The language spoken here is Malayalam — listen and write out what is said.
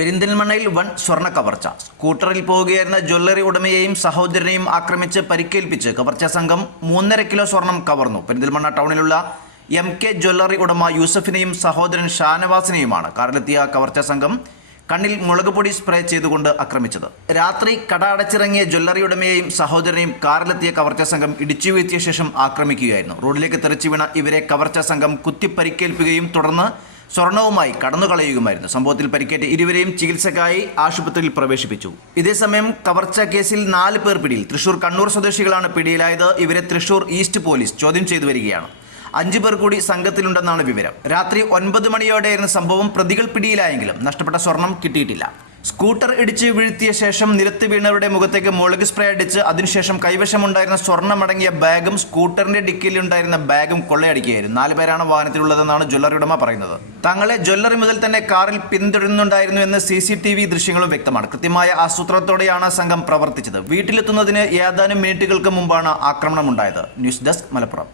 പെരിന്തൽമണ്ണയിൽ വൻ സ്വർണ്ണ കവർച്ച. സ്കൂട്ടറിൽ പോവുകയായിരുന്ന ജ്വല്ലറി ഉടമയെയും സഹോദരനെയും ആക്രമിച്ച് പരിക്കേൽപ്പിച്ച് കവർച്ചാ സംഘം 3.5 കിലോ സ്വർണം കവർന്നു. പെരിന്തൽമണ്ണ ടൗണിലുള്ള MK ജ്വല്ലറി ഉടമ യൂസഫിനെയും സഹോദരൻ ഷാനവാസിനെയുമാണ് കാറിലെത്തിയ കവർച്ചാ സംഘം കണ്ണിൽ മുളകുപൊടി സ്പ്രേ ചെയ്തുകൊണ്ട് ആക്രമിച്ചത്. രാത്രി കട അടച്ചിറങ്ങിയ ജ്വല്ലറി ഉടമയെയും സഹോദരനെയും കാറിലെത്തിയ കവർച്ചാ സംഘം ഇടിച്ചു വീഴ്ത്തിയ ശേഷം ആക്രമിക്കുകയായിരുന്നു. റോഡിലേക്ക് തെറിച്ചു വീണ ഇവരെ കവർച്ചാ സംഘം കുത്തിപ്പരിക്കേൽപ്പിക്കുകയും തുടർന്ന് സ്വർണവുമായി കടന്നുകളയുകയായിരുന്നു. സംഭവത്തിൽ പരിക്കേറ്റ ഇരുവരെയും ചികിത്സയ്ക്കായി ആശുപത്രിയിൽ പ്രവേശിപ്പിച്ചു. ഇതേസമയം കവർച്ചാ കേസിൽ 4 പേർ പിടിയിൽ. തൃശൂർ, കണ്ണൂർ സ്വദേശികളാണ് പിടിയിലായത്. ഇവരെ തൃശൂർ ഈസ്റ്റ് പോലീസ് ചോദ്യം ചെയ്തു വരികയാണ്. 5 പേർ കൂടി സംഘത്തിലുണ്ടെന്നാണ് വിവരം. രാത്രി 9 മണിയോടെയായിരുന്നു സംഭവം. പ്രതികൾ പിടിയിലായെങ്കിലും നഷ്ടപ്പെട്ട സ്വർണം കിട്ടിയിട്ടില്ല. സ്കൂട്ടർ ഇടിച്ച് വീഴ്ത്തിയ ശേഷം നിലത്ത് വീണവരുടെ മുഖത്തേക്ക് മുളക് സ്പ്രേ അടിച്ച് അതിനുശേഷം കൈവശമുണ്ടായിരുന്ന സ്വർണ്ണമടങ്ങിയ ബാഗും സ്കൂട്ടറിന്റെ ഡിക്കിയിലുണ്ടായിരുന്ന ബാഗും കൊള്ളയടിക്കുകയായിരുന്നു. 4 പേരാണ് വാഹനത്തിലുള്ളതെന്നാണ് ജ്വല്ലറി ഉടമ പറയുന്നത്. തങ്ങളെ ജ്വല്ലറി മുതൽ തന്നെ കാറിൽ പിന്തുടരുന്നുണ്ടായിരുന്നു എന്ന് CCTV ദൃശ്യങ്ങളും വ്യക്തമാണ്. കൃത്യമായ ആസൂത്രണത്തോടെയാണ് സംഘം പ്രവർത്തിച്ചത്. വീട്ടിലെത്തുന്നതിന് ഏതാനും മിനിറ്റുകൾക്ക് മുമ്പാണ് ആക്രമണം ഉണ്ടായത്. News desk, Malappuram.